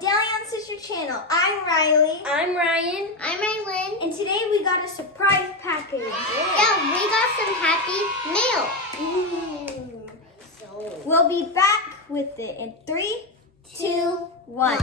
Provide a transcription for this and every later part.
Dalian Sister Channel. I'm Riley. I'm Ryan. I'm Ryan. And today we got a surprise package. Yeah, we got some happy mail. Ooh. So We'll be back with it in 3, 2, 1.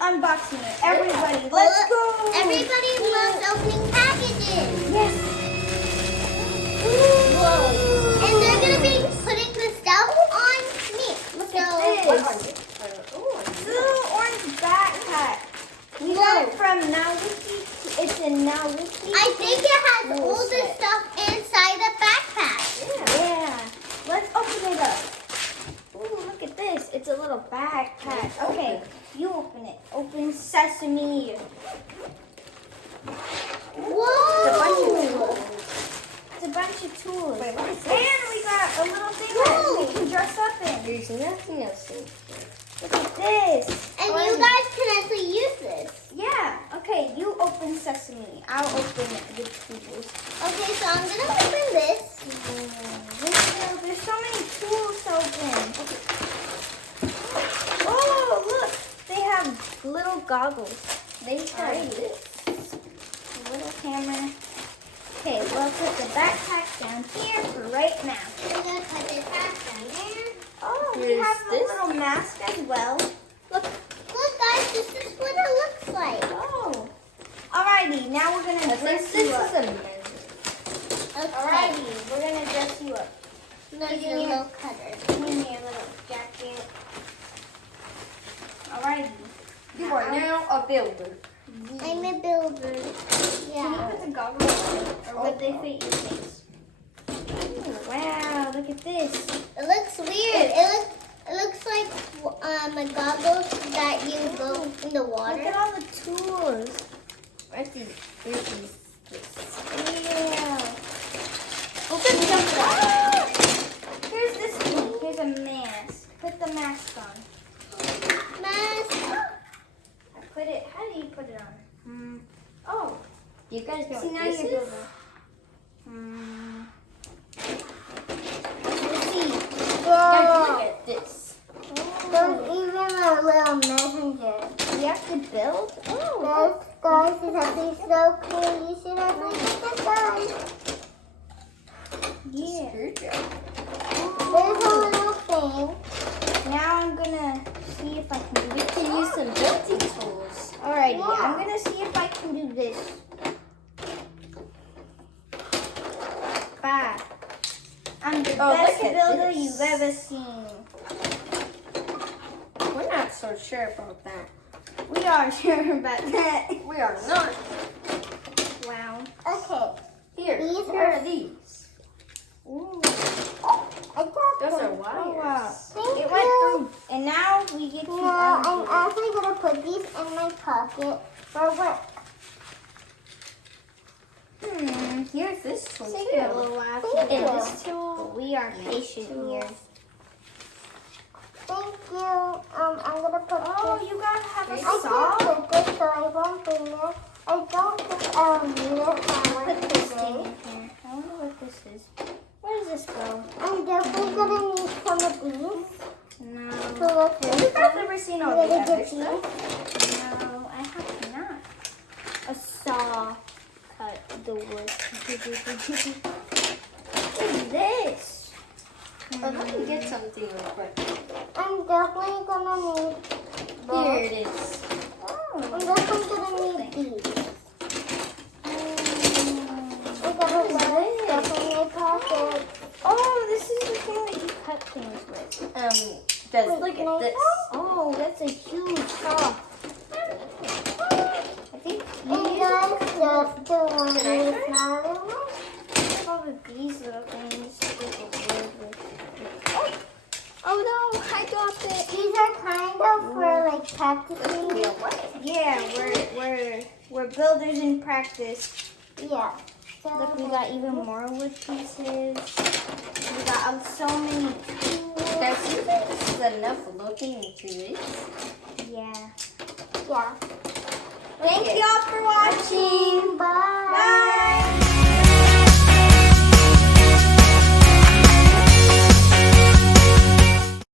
Unboxing it. Everybody, let's go! Everybody loves opening packages. Yes. Whoa. And they're going to be putting the stuff on me. Look so, at this. Little orange backpack. We got it from NAWIKI. It's a NAWIKI. I think it has all the stuff inside the backpack. Yeah. Let's open it up. Ooh, look at this. It's a little backpack. Okay, you open it. Open sesame. Whoa! It's a bunch of tools. Wait, what is this? And we got a little thing that we can dress up in. There's nothing else in here. Look at this. And you guys can actually use this. Yeah. Okay, you open sesame. I'll open the tools. Okay, so I'm going to open this. There's so many tools to open. Oh, look. They have little goggles. They have this. A little hammer. Okay, we'll put the backpack down here for right now. We're going to put this back down there. Oh, we Here's have a this. little mask as well. Look. Look, guys, this is what it looks like. Oh. Alrighty, now we're going to dress you up. Okay. Alrighty, we're going to dress you up. There's your little cutter. Give me your little jacket. Alrighty. You are now a builder. I'm a builder. Can you Yeah. put the goggles on, or would they fit your face? Ooh, wow, look at this. It looks weird. It looks like a goggles that you go in the water. Look at all the tools. Where's these? Yeah. Open the Here's this thing. Here's a mask. Put the mask on. mask. How do you put it on? Oh. You guys know See, what now this you're is? building. Let's see. Guys, look at this. There's even a little messenger. You have to build? Oh. Guys, it's actually so cool. You should actually get this, guys. Yeah. Screwdriver. There's a little thing. Now I'm gonna see if I can do We this. can use some building tools. Alrighty, Yeah. I'm gonna see if I can do this. Bye. I'm the best look at builder this. you've ever seen. We're not so sure about that. We are sure about that. We are not. Wow. Okay. Here, These here are- are these. Ooh. I got Those are them. wires. Oh, wow. Thank It you. went through. And now we get to Now, I'm undo. actually going to put these in my pocket for work. Here's this tool. Take Take a a little while to Thank get you. this tool. We are patient here. Thank you. I'm going to put Oh, this. you gotta have a I saw. can't put this so I won't bring it. I don't think I'll need it Put this thing today. in here. I wonder what this is. Where does this go? I'm definitely going to need some of these. No. So look Have you guys ever seen all the other stuff? No, I have not. A saw cut the wood. What is this? Let me get something real quick. I'm definitely going to need Here it is. I'm definitely going to need these. I got a lot of stuff in my pocket. Oh, this is the thing that you cut things with. Guys, look at this. Oh, that's a huge saw. I think And guys, just the one Can I is try? not in my. all of these little things. Oh no, I dropped it. These are kind of for like practicing. Yeah, we're builders in practice. Yeah. Look, we got even more wood pieces. We got so many tools. you think this is enough looking into this? Yeah. Yeah. Thank y'all for watching.